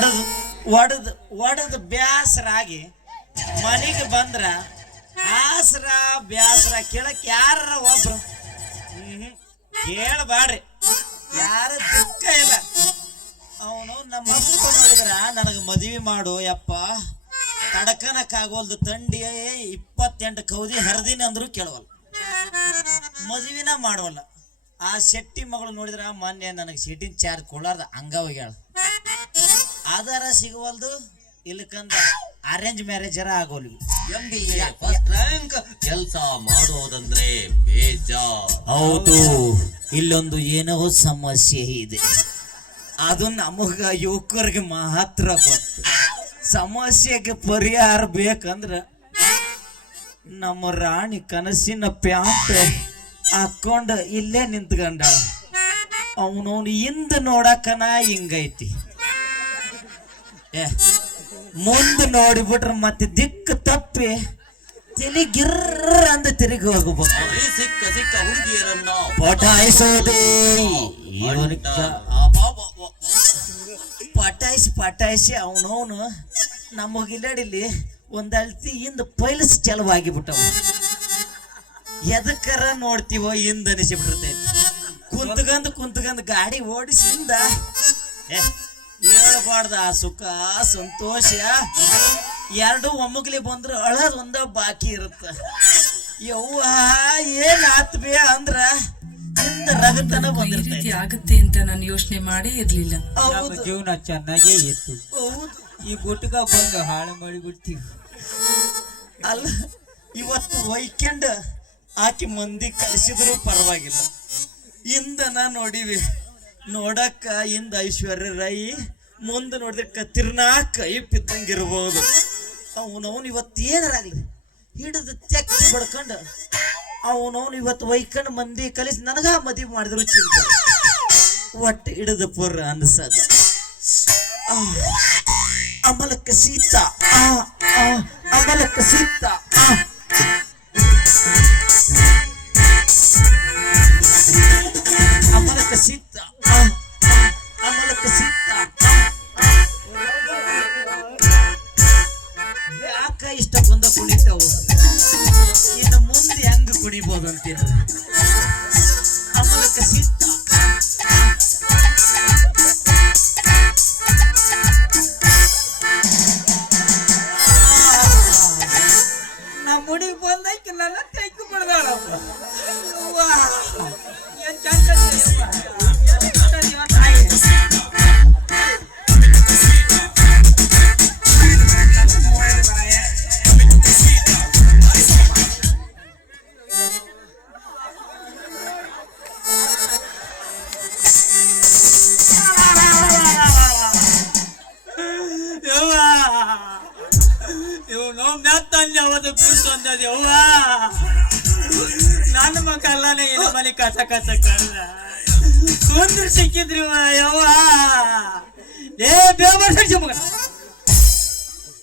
ಒಡದು ಒಡದು ಒಡದು ಬ್ಯಾಸರಾಗಿ ಮನೆಗೆ ಬಂದ್ರ ಆಸರ ಬ್ಯಾಸರ ಕೇಳಕ್ ಯಾರ ಒಬ್ರು ಕೇಳಬಾಡ್ರಿ, ಯಾರು ದುಃಖ ಇಲ್ಲ. ಅವನು ನಮ್ಮ ಅಪ್ಪ ನೋಡಿದ್ರ ನನಗೆ ಮದುವೆ ಮಾಡು ಯಪ್ಪ, ತಡಕನಕ್ಕಾಗೋಲ್ದು, ತಂಡಿ 28 ಕೌದಿ ಹರಿದಿನ ಅಂದ್ರು ಕೇಳವಲ್ಲ, ಮದುವಿನ ಮಾಡವಲ್ಲ. ಆ ಶೆಟ್ಟಿ ಮಗಳು ನೋಡಿದ್ರ ಮೊನ್ನೆ ನನಗೆ ಸೀಟಿನ ಚಾರ್ಜ್ ಕೊಡಾರ್ದ ಹಂಗ ಹೋಗ್ಯಾಳ. ಆಧಾರ ಸಿಗವಲ್ದು, ಇಲ್ಲಕಂದ ಅರೇಂಜ್ ಮ್ಯಾರೇಜರ ಆಗೋಲ್ವಿ. ಕೆಲಸ ಮಾಡೋದಂದ್ರೆ ಬೇಜಾರ್. ಹೌದು, ಇಲ್ಲೊಂದು ಏನೋ ಸಮಸ್ಯೆ ಇದೆ, ಅದು ನಮಗ ಯುವಕರಿಗೆ ಮಾತ್ರ ಗೊತ್ತು. ಸಮಸ್ಯೆಗೆ ಪರಿಹಾರ ಬೇಕಂದ್ರ ನಮ್ಮ ರಾಣಿ ಕನಸಿನ ಪ್ಯಾಂಟ್ ಹಾಕೊಂಡ ಇಲ್ಲೇ ನಿಂತ್ಕೊಂಡ. ಅವನವನು ಹಿಂದ ನೋಡಕನ ಹಿಂಗೈತಿ, ಮುಂದೆ ನೋಡಿಬಿಟ್ರೆ ಮತ್ತೆ ದಿಕ್ಕು ತಪ್ಪಿ ತಲೆ ಗಿರ್ರ ಅಂದ ತಿರುಗಿ ಹೋಗಬೇಕು. ಸಿಕ್ಕ ಸಿಕ್ಕ ಹುಡುಗಿಯರನ್ನ ಪಟಾಯಿಸೋದೇ ಪಟಾಯಿಸಿ ಅವನವನು ನಮಗಿಲ್ಲಡಿಲಿ ಒಂದಳ್ತಿ ಹಿಂದ ಪೈಲ್ಸ್ ಚಲವಾಗಿ ಬಿಟ್ಟವು. ಎದಕ್ಕರ ನೋಡ್ತೀವೋ ಹಿಂದ ಅನಿಸಿಬಿಟ್ಟಿರ್ತೈತಿ. ಕುಂತ್ಕಂದ್ ಗಾಡಿ ಓಡಿಸಿಂದ ಹೇಳ್ಬಾರ್ದ ಆ ಸುಖ ಸಂತೋಷ ಎರಡು ಒಮ್ಮಗ್ಲಿ ಬಂದ್ರು ಅಳದ್ ಒಂದ ಬಾಕಿ ಇರುತ್ತ. ಯವ್ವ ಏನ್ ಆತ್ಬೇ ಅಂದ್ರ ಹಿಂದ ರಗತನ ಬಂದಿರ್ತೈತಿ. ಆಗತ್ತೆ ಅಂತ ನಾನು ಯೋಚನೆ ಮಾಡೇ ಇರ್ಲಿಲ್ಲ. ಜೀವನ ಚೆನ್ನಾಗೇ ಇತ್ತು, ಈ ಗುಟ್ಕ ಬಂದು ಹಾಳು ಮಾಡಿಬಿಡ್ತೀವಿ. ಅಲ್ಲ, ಇವತ್ತು ವೈಕೆಂಡ್ ಆಕಿ ಮಂದಿ ಕಳಿಸಿದ್ರು ಪರವಾಗಿಲ್ಲ, ಹಿಂದನ ನೋಡಿವಿ. ನೋಡಕ್ಕ ಹಿಂದ ಐಶ್ವರ್ಯ ರೈ, ಮುಂದೆ ನೋಡಿದ್ರೆ ಕತ್ತಿರ್ನಾ ಕೈ ಬಿದ್ದಂಗಿರ್ಬೋದು. ಅವನವನು ಇವತ್ತು ಏನಾರಾಗ್ಲಿ ಹಿಡಿದು ತೆಕ್ಕಿ ಬಡ್ಕೊಂಡು ಅವನವನು ಇವತ್ತು ವೈಕಂಡ್ ಮಂದಿ ಕಲಿಸಿ ನನಗ ಮದುವೆ ಮಾಡಿದ್ರು ಚಿಂತೆ ಒಟ್ಟು ಹಿಡಿದು ಪುರ್ ಅನ್ಸದ. ಅಮಲಕ್ಕ ಸೀತಾ, ಅಮಲಕ್ಕ ಸೀತಾ, ಅಮಲಕ್ಕ ಸೀತಾ, ಅಮಲಕ್ಕ ಸೀತಾ. ಯಾಕ ಇಷ್ಟ ಬಂದ ಕುಣಿತಾವು, ಇನ್ನು ಮುಂದೆ ಹೆಂಗ ಕುಣಿಬೋದು ಅಂತೀರ. ಅಮಲಕ್ಕ ಸೀತಾ, ನಮ್ಮ ಹುಡುಗಿ ಬಂದಕ್ಕೆ ನನ್ನ ತೆಗ್ದು ಬಿಡ್ದಾಳಪ್ಪ. ಏನ್ ಚಂದ ನನ್ನ ಮಕ್ಕಲ್ಲೇ ಏನ ಮನೆ ಕಸ ಕಸ ಕಳ್ಳ ಸುಂದ್ರ ಸಿಕ್ಕಿದ್ರಿ ಯವ್ವ. ಏ ಬೇಬರ್ಸಿ ಮಗ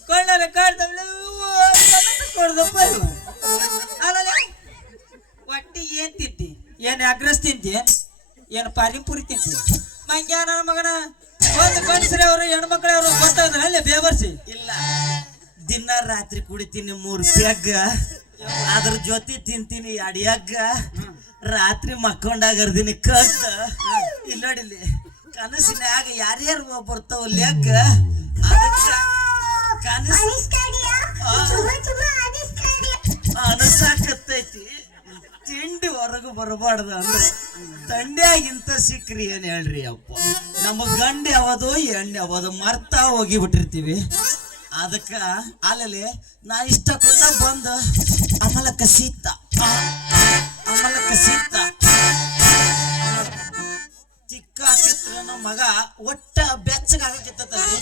ಕೊಳ್ಳ ಕೊಡ್ದಪ್ಪ. ಅಲ್ಲ ಒಟ್ಟಿ ಏನ್ ತಿಂತಿ, ಏನ್ ಅಗ್ರಸ್ ತಿಂತಿ, ಏನ್ ಪಾನಿಪುರಿ ತಿಂತಿ? ಮಂಗ್ಯ ನನ್ನ ಮಗನ ಒಂದು ಗಂಡಸ್ರಿ ಅವರು ಹೆಣ್ಮಕ್ಳು ಅವರು ಗೊತ್ತಾಗದ್ರ ಅಲ್ಲೇ ಬೇಬರ್ಸಿ. ಇಲ್ಲ, ದಿನ ರಾತ್ರಿ ಕುಡಿತೀನಿ 3 ಪೆಗ್, ಅದ್ರ ಜೊತೆ ತಿಂತೀನಿ ಅಡಿಯಾಗ, ರಾತ್ರಿ ಮಕ್ಕೊಂಡಾಗರ್ದಿನಿ ಕದ್ದ. ಇಲ್ಲ ನೋಡಿಲಿ ಕನಸಿನ್ಯಾಗ ಯಾರ್ಯಾರು ಬರ್ತಾವ ಲೆಕ್ಕ, ಅದಕ್ಕ ಕನಸು ಅನಸಾಕತ್ತೈತಿ. ತಿಂಡಿ ಹೊರಗು ಬರಬಾರ್ದು ಅಂದ್ರೆ ತಂಡ್ಯಾಗಿಂತ ಸಿಕ್ಕ್ರಿ ಏನ್ ಹೇಳ್ರಿ ಅಪ್ಪ. ನಮ್ಮ ಗಂಡ ಯಾವದು ಎಣ್ಣೆ ಯಾವದು ಮರ್ತಾ ಹೋಗಿ ಬಿಟ್ಟಿರ್ತೀವಿ. ಅದಕ್ಕ ಅಲ್ಲಲ್ಲಿ ನಾ ಇಷ್ಟಕ್ಕೊಂದ ಬಂದು ಅಮಲಕ್ಕ ಸೀತಾ, ಅಮಲಕ್ಕ ಸೀತಾ ಚಿಕ್ಕ ಚಿತ್ರನ ಮಗ ಒಟ್ಟ ಬೆಚ್ಚಗಾಗಕ್ಕಿತ್ತಲ್ಲಿ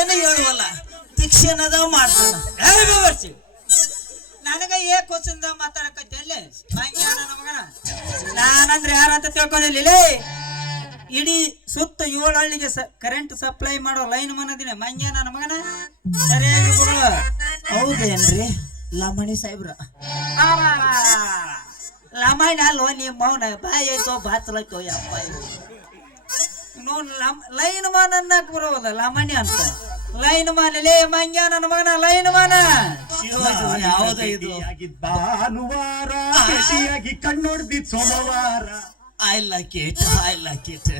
ಏನು ಹೇಳುವಲ್ಲ, ತಿಕ್ಷಣದ ಮಾಡ್ತಾನ. ನನಗ ಏಕೋಸಿಂದ ಮಾತಾಡಕತ್ತೆ ಅಲ್ಲೇ ಮಂಗ್ಯ ನನ್ನ ಮಗನ. ನಾನಂದ್ರೆ ಯಾರಂತ ತಿಳ್ಕೊಂಡಿಲ್ಲ. ಇಡೀ ಸುತ್ತ 7 ಹಳ್ಳಿಗೆ ಕರೆಂಟ್ ಸಪ್ಲೈ ಮಾಡೋ ಲೈನ್ ಮನದಿನ ಮಂಗ್ಯ ನನ್ನ ಮಗನ. ಸರಿಯಾಗಿ ಹೌದೇನ್ರಿ ಲಮಣಿ ಸಾಹೇಬ್ರ? ಲಮಣಿ ಅಲ್ವ ನಿಮ್ಮ ಮೌನ ಬಾಯಿ ಐತೋ ಬಾಚಲೈತೋ ಯಪ್ಪ. ನೋಡ್ ಲೈನ್ ಮಾನ್ ಅನ್ನಕ್ ಬರೋಲ್ಲ ಲಾಮಣ್ಯ ಅಂತ ಲೈನ್ ಮಾನ್ ಲೇ ಮಂಗ್ಯ ನನ್ನ ಮಗನ ಲೈನ್ ಮಾನ ಯಾವ್ದು ಇದು ಭಾನುವಾರ ಭೇಟಿಯಾಗಿ ಕಣ್ಣೊಡ್ದಿದ್ ಸೋಮವಾರ. ಐ ಲೈಕ್ ಇಟ್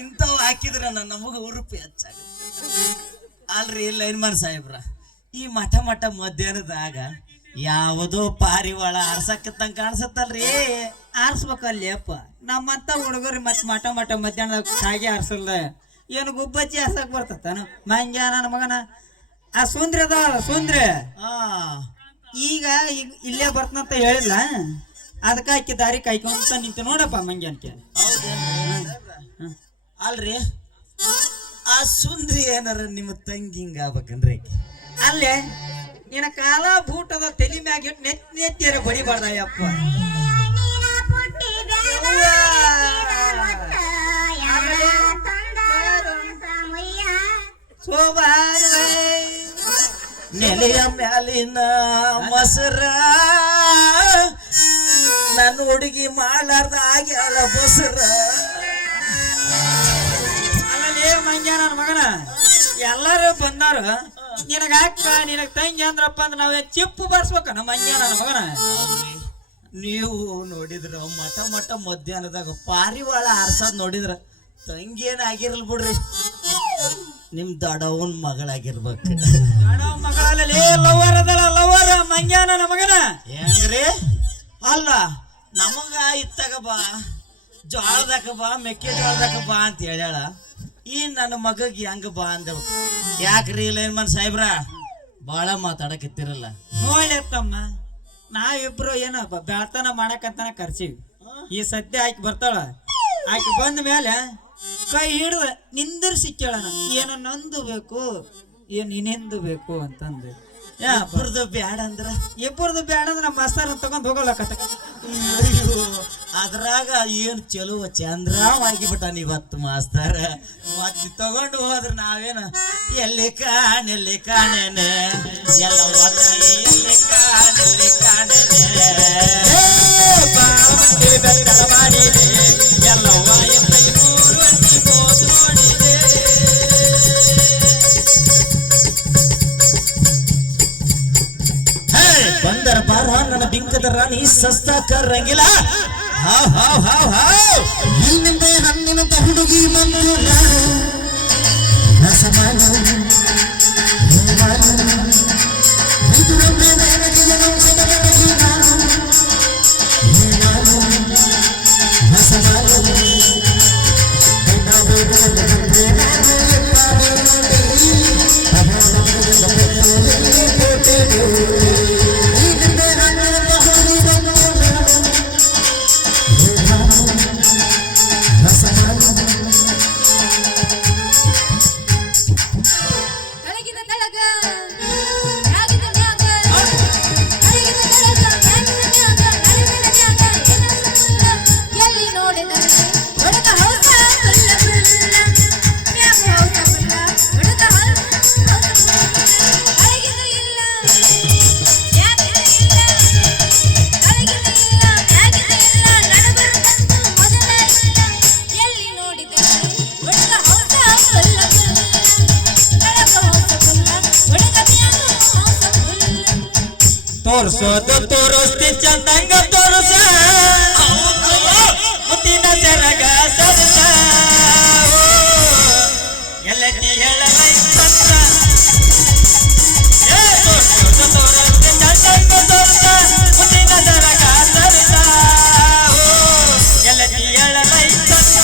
ಇಂಥವು ಹಾಕಿದ್ರ ನಮಗ ಉರುಪಿ ಹೆಚ್ಚಾಗುತ್ತೆ ಅಲ್ರಿ ಲೈನ್ಮನ್ ಸಾಹೇಬ್ರ. ಈ ಮಠ ಮಧ್ಯಾಹ್ನದಾಗ ಯಾವುದೋ ಪಾರಿವಾಳ ಆರ್ಸಕ್ಕಂತ ಕಾಣಿಸತ್ತಲ್ರಿ. ಆರ್ಸ್ಬೇಕಲ್ಲಿ ಅಪ್ಪ ನಮ್ಮಂತ ಹುಡುಗರು ಮತ್ತ ಮಠ ಮಧ್ಯಾಹ್ನದಾಗ ಕಾಗೆ ಆರ್ಸಲ್ಲ ಏನು ಗುಬ್ಬಚ್ಚಿ ಆರ್ಸಕ್ ಬರ್ತತಾನ ಮಂಗ್ಯ ನನ್ನ ಮಗನ. ಆ ಸುಂದ್ರಿ ಅದ ಸುಂದ್ರಿ ಈಗ ಇಲ್ಲೇ ಬರ್ತನಂತ ಹೇಳಿಲ್ಲ ಅದಕ್ಕೆ ಆಕಿ ದಾರಿ ಕಾಯ್ಕೊಂತ ನಿಂತು ನೋಡಪ್ಪ ಮಂಗ್ಯನ್ಕೆ. ಅಲ್ರಿ ಆ ಸುಂದ್ರಿ ಏನಾರ ನಿಮ್ಮ ತಂಗಿ ಹಿಂಗ ಆಗ್ಬೇಕನ್ರಿ? ಅಲ್ಲೇ ನಿನ್ನ ಕಾಲ ಬೂಟದ ತಲೆ ಮ್ಯಾಗ ಇಟ್ಟು ನೆತ್ತಿಯರ ಬಡಿಬಾರ್ದಯ್ಯಪ್ಪ. ನೆಲೆಯ ಮ್ಯಾಲಿನ ಮೊಸರ ನನ್ನ ಹುಡುಗಿ ಮಾಡಾರ್ದ ಆಗ್ಯಾಳ ಬಸರ. ಅಲ್ಲೇ ಮಂಗ್ಯ ನನ್ನ ಮಗನ ಎಲ್ಲಾರು ಬಂದಾರ ನಿನಗ ಅಕ್ಕ ನಿನಗ ತಂಗಿ ಅಂದ್ರಪ್ಪ ಅಂದ್ರ ನಾವ್ ಚಿಪ್ಪು ಬರ್ಸ್ಬೇಕ ನಮ್ಮ ಮಂಗ್ಯ ನನ್ನ ಮಗನ. ನೀವು ನೋಡಿದ್ರ ಮಠ ಮಧ್ಯಾಹ್ನದಾಗ ಪಾರಿವಾಳ ಆರ್ಸದ್ ನೋಡಿದ್ರ ತಂಗಿ ಏನ್ ಆಗಿರಲ್ ಬಿಡ್ರಿ, ನಿಮ್ ದಡವನ್ ಮಗಳಾಗಿರ್ಬೇಕು. ಮಗಳಲ್ಲಿ ಲವರ್ ಅದಳ ಲವರ್ ಮಂಗ್ಯ ನನ್ನ ಮಗನ. ಹೆಂಗ್ರಿ? ಅಲ್ಲ ನಮಗ ಇತ್ತಾಗ ಬಾ ಜೋಳದಾಗ ಬಾ ಮೆಕ್ಕೆಜೋಳದಾಗ ಬಾ ಅಂತ ಹೇಳ್ಯಾಳ. ಈ ನನ್ನ ಮಗಗ್ ಹೆಂಗ ಬಾ ಅಂದವ್ ಯಾಕ್ರಿ ಲೈನ್ಮನ್ ಸಾಹೇಬ್ರ ಬಾಳ ಮಾತಾಡಕತ್ತಿರಲ್ಲ. ನೋಡ್ಲತ್ತಮ್ಮ ನಾವಿಬ್ರು ಏನ ಬೆಳತನ ಮಾಡಕಂತಾನ ಕರ್ಸೀವಿ. ಈ ಸದ್ಯ ಆಕಿ ಬರ್ತಾಳ ಆಕಿ ಬಂದ ಮೇಲೆ ಕೈ ಹಿಡ್ದ ನಿಂದಿರ್ಸಿ ಕೇಳೋಣ ಏನು ನಂದು ಬೇಕು ಏನ್ ನಿನ್ನಿಂದು ಬೇಕು ಅಂತಂದು. ಇಬ್ಬರದು ಬ್ಯಾಡ ಅಂದ್ರ ಇಬ್ಬರದು ಬ್ಯಾಡ ಅಂದ್ರ ನಮ್ಮ ಮಾಸ್ತರ್ ತಗೊಂಡ್ ಹೋಗಲ್ಲ ಕಟ. ಅದ್ರಾಗ ಏನ್ ಚಲೋ ಚಂದ್ರವಾಗಿಬಿಟ್ಟ ಇವತ್ತು ಮಾಸ್ತರ್. ಮತ್ತೆ ತಗೊಂಡು ಹೋದ್ರ ನಾವೇನ ಎಲ್ಲಿ ಕಾಣೆನೆ ಎಲ್ಲ ಎಲ್ಲಿ ಕಾಣೆನೆ ಮಾಡಿದೆ ಎಲ್ಲವ್ವ ನೋಡಿದೆ. ಬಂದರ ಬಾರ ನನ್ನ ಬಿಂಕದ ರಾಣಿ ಸಸ್ತ ಕರಂಗಿಲ್ಲ. ಹಾವ್ ಹಾವ್ ಹಾವ್ ಹಾವ್ ಹಿಂದೆ ಹಣ್ಣಿನಂತ ಹುಡುಗಿ ಬಂದು ತೋರ್ಸೋದು ತೋರಿಸ್ತಿ ಚಂದಂಗ ತೋರಿಸ ಮುತ್ತಿನ ಸೆರಗ ಸರಸ ಎಲ್ಲಟಿ ಹೇಳಲೈತಂತ ತೋರ್ಸೋದು ತೋರಿಸ್ತಿ ಚಂದಂಗ ತೋರಿಸ ಮುತ್ತಿನ ಸೆರಗ ಸರಸ ಎಲ್ಲಟಿ ಹೇಳಲೈತಂತ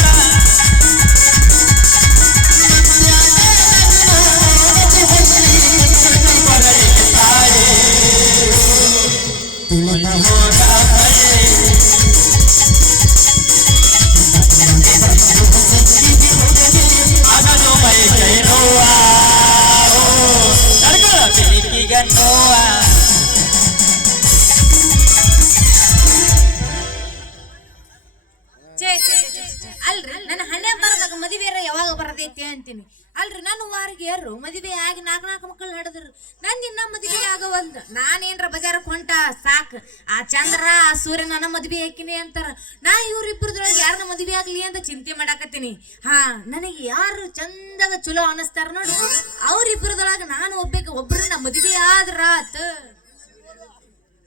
ಅಲ್ರಿ ನನ್ನ ಹಣೆ ಬರದಾಗ ಮದುವೆ ಯಾವಾಗ ಬರತೈತಿ ಅಂತೀನಿ. ಅಲ್ರಿ ನನ್ನ ಜಾನುವಾರಿಗೆರು ಮದುವೆ ಆಗಿ ನಾಲ್ಕು ಮಕ್ಕಳು ಹಡದ್ರು ನಂದು ಇನ್ನ ಮದುವೆ ಆಗವಲ್ದು ನಾನೇನ್ರ ಬಜಾರಕ್ಕೆ ಹೊಂಟ ಸಾಕ್ ಆ ಚಂದ್ರ ಆ ಸೂರ್ಯ ನನ್ನ ಮದುವೆ ಹಾಕಿನಿ ಅಂತಾರ ನಾ ಇವ್ರಿಬ್ರದೊಳಗೆ ಯಾರನ್ನ ಮದುವೆ ಆಗ್ಲಿ ಅಂತ ಚಿಂತೆ ಮಾಡಾಕತ್ತೀನಿ ಹಾ ನನಗೆ ಯಾರು ಚಂದಾಗ ಚಲೋ ಅನಸ್ತಾರ ನೋಡಿ ಅವ್ರಿಬ್ರದೊಳಗೆ ನಾನು ಒಬ್ಬರನ್ನ ಮದುವೆ ಆದ್ರ ಆತ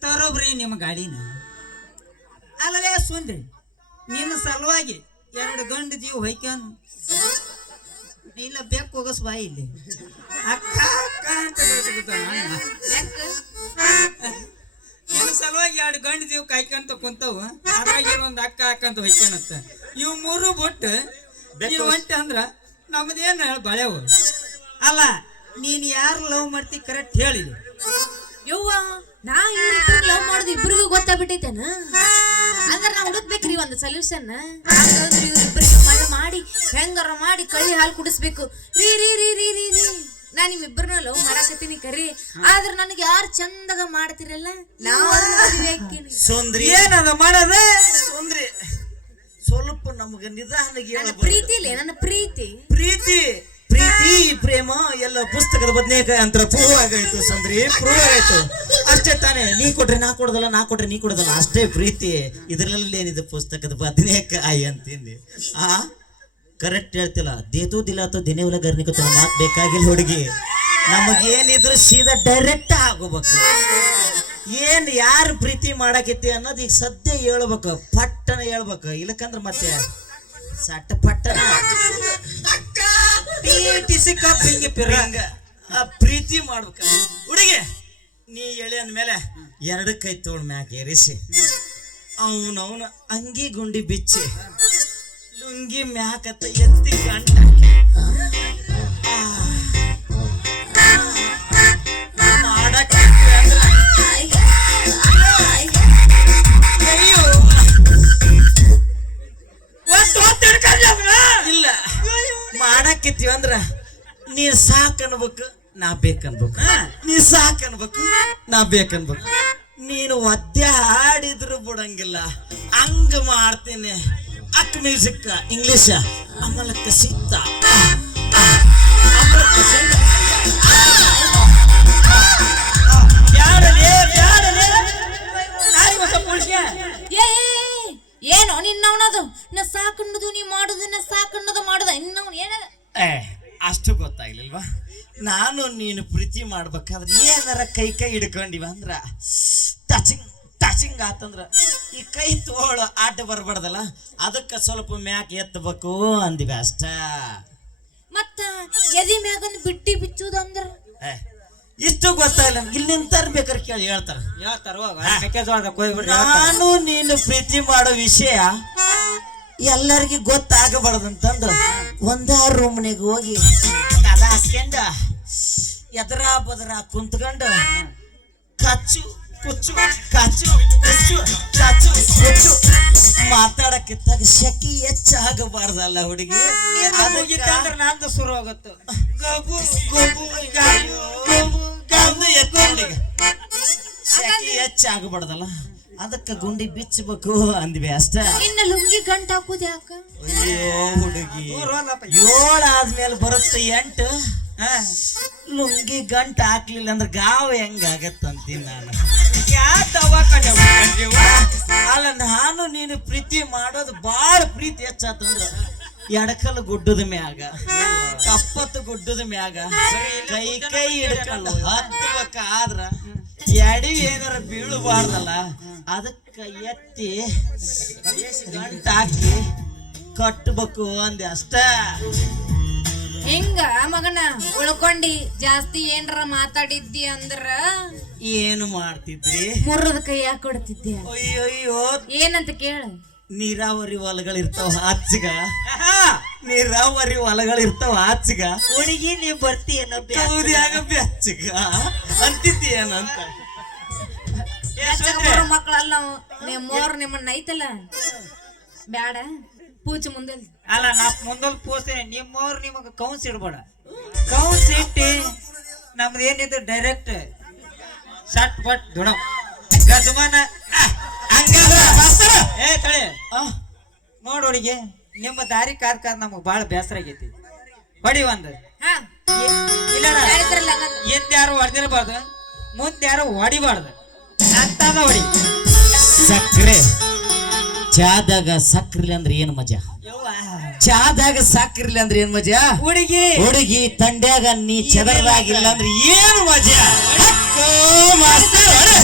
ತರೋಬ್ರಿ ನಿಮ್ಮ ಗಾಡಿನ ಅಲ್ಲಲೇ ಸುಂದ್ರಿ ನಿನ್ನ ಸಲುವಾಗಿ 2 ಗಂಡು ಜೀವ ಹೊಯ್ಕೊಂಡು ಇಲ್ಲ ಬೇಕು ಹೋಗಸ್ ಬಾಯಿ ಇಲ್ಲಿ ಅಕ್ಕ ಅಕ್ಕ ಅಂತ ನಿನ್ನ ಸಲುವಾಗಿ 2 ಗಂಡು ಜೀವ ಕಾಯ್ಕೊಂತ ಕುಂತವು ಅದ್ರಾಗ ಒಂದು ಅಕ್ಕ ಅಕ್ಕ ಅಂತ ಹೊಯ್ಕೊಳತ್ತ ಇವು 3 ಬಿಟ್ಟು ನೀನು ಹೊಂಟೆ ಅಂದ್ರ ನಮ್ದೇನು ಬಳೆವು ಅಲ್ಲ ನೀನು ಯಾರು ಲವ್ ಮಾಡ್ತಿ ಕರೆಕ್ಟ್ ಹೇಳಿ ಯವ್ವ ನಾ ಇವ್ರಿಬ್ರು ಲವ್ ಮಾಡೋದು ಇಬ್ರಿಗೂ ಗೊತ್ತಾಗ್ಬಿಟ್ಟೈತೇನ ಅಂದ್ರೆ ನಾ ಹುಡುಕ್ಬೇಕ್ರಿ ಒಂದು ಸೊಲ್ಯೂಷನ್ ಹಾಗಾದ್ರೆ ಇವ್ರಿಬ್ರಿಗೆ ಮಳೆ ಮಾಡಿ ಹೆಂಗಾರ ಮಾಡಿ ಕಳ್ಳಿ ಹಾಲು ಕುಡಿಸ್ಬೇಕು ರೀ ರೀ ರೀ ರೀ ರೀ ರೀ ನಾ ನಿಮ್ಮಿಬ್ಬರನ್ನ ಲವ್ ಮಾಡಾಕತ್ತೀನಿ ಕರಿ ಆದ್ರೆ ನನಗೆ ಯಾರು ಚಂದಾಗ ಮಾಡ್ತಿರಲ್ಲ ನಾವು ಸುಂದ್ರಿ ಏನದ ಮಾಡೋದ ಸುಂದ್ರಿ ಸ್ವಲ್ಪ ನಮಗೆ ನಿಧಾನಿಗೆ ನನ್ನ ಪ್ರೀತಿ ಇಲ್ಲ ನನ್ನ ಪ್ರೀತಿ ಪ್ರೀತಿ ಪ್ರೀತಿ ಪ್ರೇಮ ಎಲ್ಲ ಪುಸ್ತಕದ ಬದನೇಕಾಯಿ ಅಂತ ಪ್ರೂವ್ ಆಗಾಯ್ತು ಸುಂದ್ರಿ ಪ್ರೂವ್ ಆಗಾಯ್ತು ಅಷ್ಟೇ ತಾನೇ ನೀ ಕೊಟ್ರೆ ನಾ ಕೊಡೋದಲ್ಲ ನಾ ಕೊಟ್ರೆ ನೀ ಕೊಡೋದಲ್ಲ ಅಷ್ಟೇ ಪ್ರೀತಿ ಇದರಲ್ಲಿ ಏನಿದೆ ಪುಸ್ತಕದ ಬದನೇಕಾಯಿ ಅಂತೀನಿ ಆ ಕರೆಕ್ಟ್ ಹೇಳ್ತಿಲ್ಲ ದೇತು ದಿಲಾತು ದಿನೇ ಉಲ ಗರ್ನಿಕ ಮಾತು ಬೇಕಾಗಿಲ್ಲ ಹುಡುಗಿ ನಮಗೇನಿದ್ರು ಸೀದಾ ಡೈರೆಕ್ಟ್ ಆಗೋಬೇಕು ಏನ್ ಯಾರು ಪ್ರೀತಿ ಮಾಡಾಕೈತಿ ಅನ್ನೋದು ಈಗ ಸದ್ಯ ಹೇಳ್ಬೇಕು ಪಟ್ಟನ ಹೇಳ್ಬೇಕು ಇಲ್ಲಕಂದ್ರ ಮತ್ತೆ ಸಟ್ಟ ಪಟ್ಟನ ಪ್ರೀತಿ ಮಾಡ್ಬೇಕ ಹುಡುಗಿ ನೀ ಹೇಳಿ ಅಂದ್ಮೇಲೆ 2 ಕೈ ತೋಳ್ ಮ್ಯಾಗ ಏರಿಸಿ ಅವನವನ ಅಂಗಿ ಗುಂಡಿ ಬಿಚ್ಚಿ ಲುಂಗಿ ಮ್ಯಾಕತ್ತ ಎತ್ತಿ ಗಂಟ ಇಲ್ಲ ಮಾಡಾಕಿತ್ತೀವಿ ಅಂದ್ರ ನೀ ಸಾಕ್ ಅನ್ಬೇಕು ನಾ ಬೇಕನ್ಬೇಕು ನೀ ಸಾಕ್ ಅನ್ಬೇಕು ನಾ ಬೇಕನ್ಬೇಕು ನೀನು ಒದ್ದೆ ಹಾಡಿದ್ರು ಬಿಡಂಗಿಲ್ಲ ಹಂಗ ಮಾಡ್ತೀನಿ ಅಕ್ ಮ್ಯೂಸಿಕ್ ಇಂಗ್ಲಿಷ್ ಅಮಲಕ್ಕ ಸಿಕ್ತ ಏನೋ ನಿನ್ನವನದು ನಾ ಸಾಕನ್ನೋದು ನೀ ಮಾಡೋದು ನಾ ಸಾಕನ್ನೋದು ಮಾಡೋದ ಇನ್ನವನು ಏನದ ಅಷ್ಟು ಗೊತ್ತಾಗ್ಲಿಲ್ವಾ ನಾನು ನೀನು ಪ್ರೀತಿ ಮಾಡ್ಬೇಕಾದ್ರೆ ಏನಾರ ಕೈ ಹಿಡ್ಕೊಂಡಿವ ಅಂದ್ರ ಟಚಿಂಗ್ ಟಚಿಂಗ್ ಆತಂದ್ರ ಈ ಕೈ ತೋಳು ಆಟ ಬರ್ಬಾರ್ದಲ್ಲ ಅದಕ್ಕೆ ಸ್ವಲ್ಪ ಮ್ಯಾಕ್ ಎತ್ತಬೇಕು ಅಂದಿವಿ ಅಷ್ಟ ಮತ್ತ ಎದಿ ಮ್ಯಾಗಂದು ಬಿಟ್ಟಿ ಬಿಚ್ಚುದಂದ್ರ ಇಷ್ಟು ಗೊತ್ತಾಗಿಲ್ಲ ಇಲ್ಲಿ ನಿಂತಾರ ಬೇಕಾರೆ ಕೇಳಿ ಹೇಳ್ತಾರ ನಾನು ನೀನು ಪ್ರೀತಿ ಮಾಡೋ ವಿಷಯ ಎಲ್ಲರಿಗೂ ಗೊತ್ತಾಗಬಾರ್ದಂತಂದು ಒಂದ ರೂಮ್ನಾಗ ಹೋಗಿ ಅದ ಹಾಕ್ಯಂಡ ಎದರ ಬದರ ಕುಂತ್ಕೊಂಡು ಕಚ್ಚು ಕುಚ್ಚು ಕಚ್ಚು ಕುಚ್ಚು ಕಚ್ಚು ಕುಚ್ಚು ಮಾತಾಡಕ್ಕಿತ್ತಾಗ ಶಕಿ ಹೆಚ್ಚಾಗಬಾರ್ದಲ್ಲ ಹುಡುಗಿ ಅಂದ್ರೆ ನಂದು ಶುರು ಆಗುತ್ತೆ ಗಬು ಗಬು ಗಾಬು ಗಬು ಗಬು ಎತ್ತಂಡಿಗೆ ಶಕಿ ಹೆಚ್ಚಾಗಬಾರ್ದಲ್ಲ ಅದಕ್ಕೆ ಗುಂಡಿ ಬಿಚ್ಚಬೇಕು ಅಂದ್ವಿ ಅಷ್ಟ ಇನ್ನ ಲುಂಗಿ ಗಂಟ ಹಾಕುದು ಯಾಕ ಅಯ್ಯೋ ಹುಡುಗಿ 7 ಆದ್ಮೇಲೆ ಬರುತ್ತೆ 8 ಲುಂಗಿ ಗಂಟ ಹಾಕ್ಲಿಲ್ಲ ಅಂದ್ರೆ ಗಾವ ಹೆಂಗಾಗತ್ತಂತೀನಿ ನಾನು ಅಲ್ಲ ನಾನು ನೀನು ಪ್ರೀತಿ ಮಾಡೋದು ಬಾಳ ಪ್ರೀತಿ ಹೆಚ್ಚಾತಂದ್ರ ಎಡಕಲ್ ಗುಡ್ಡದ ಮ್ಯಾಗ ಕಪ್ಪತ್ತು ಗುಡ್ಡದ ಮ್ಯಾಗ ಕೈ ಕೈ ಹಿಡ್ಕೊಂಡು ಹತ್ತಬೇಕಾದ್ರ ಎಡಿ ಏನಾರ ಬೀಳಬಾರ್ದಲ್ಲ ಅದಕ್ಕ ಎತ್ತಿ ಗಂಟ ಹಾಕಿ ಕಟ್ಟಬೇಕು ಅಂದೆ ಅಷ್ಟ ಹಿಂಗ ಮಗನ ಉಳ್ಕೊಂಡಿ ಜಾಸ್ತಿ ಏನ್ರ ಮಾತಾಡಿದ್ದಿ ಅಂದ್ರ ಏನು ಮಾಡ್ತಿದ್ರಿ ಮುರ್ರದ ಕೈ ಕೊಡ್ತಿದ್ದೆ ಅಯ್ಯೋ ಏನಂತ ಕೇಳ ನೀರಾವರಿ ಹೊಲಗಳಿರ್ತಾವ ಆಚಗ ನೀರಾವರಿ ಹೊಲಗಳಿರ್ತಾವ ಆಚಗ ಹುಡುಗಿ ನೀವ್ ಬರ್ತೀಯೇನೋ ಕೌದಿಯಾಗ ಬೆಚ್ಚಗ ಅಂತಿದ್ದೀಯೇನಂತ ಮಕ್ಕಳಲ್ಲ ನಿಮ್ಮನ್ನ ಐತಲ್ಲ ಬ್ಯಾಡ ಪೂಜೆ ಮುಂದೆ ಅಲ್ಲ ನಾ ಮುಂದಲ್ ಪೋಸ್ತೇನೆ ನಿಮ್ಮವ್ರು ನಿಮಗ ಕೌನ್ಸ್ ಇಡ್ಬೇಡ ಕೌನ್ಸ್ ಇಟ್ಟಿ ನಮ್ದು ಏನಿದೆ ಡೈರೆಕ್ಟ್ ಶಟ್ ಪಟ್ ದುಡ ಗಜಮಾನ ಏ ತಳಿ ನೋಡ್ ಹುಡುಗಿ ನಿಮ್ಮ ದಾರಿ ಕಾದ್ ನಮಗ್ ಬಾಳ ಬೇಸರ ಆಗೈತಿ ಹೊಡಿ ಒಂದು ಹಾ ಹಿಂದ್ ಯಾರು ಹೊಡೆದಿರಬಾರ್ದು, ಮುಂದೆ ಯಾರು ಹೊಡಿಬಾರ್ದು ಅಂತದ ಹೊಡಿ. ಸಕ್ರೆ ಚಾದಾಗ ಸಕ್ರಿಲಿ ಅಂದ್ರೆ ಏನು ಮಜಾ? ಯವ್ವ ಚಾದಾಗ ಸಕ್ರಿಲಿ ಅಂದ್ರೆ ಏನ್ ಮಜಾ? ಹುಡುಗಿ ಹುಡುಗಿ ತಂಡ್ಯಾಗ ನೀ ಚದರದಾಗಿಲ್ಲ ಅಂದ್ರೆ ಏನು ಮಜಾ? ಅಕ್ಕೋ ಮಾಸ್ತರ್, ಹೊಡೆ.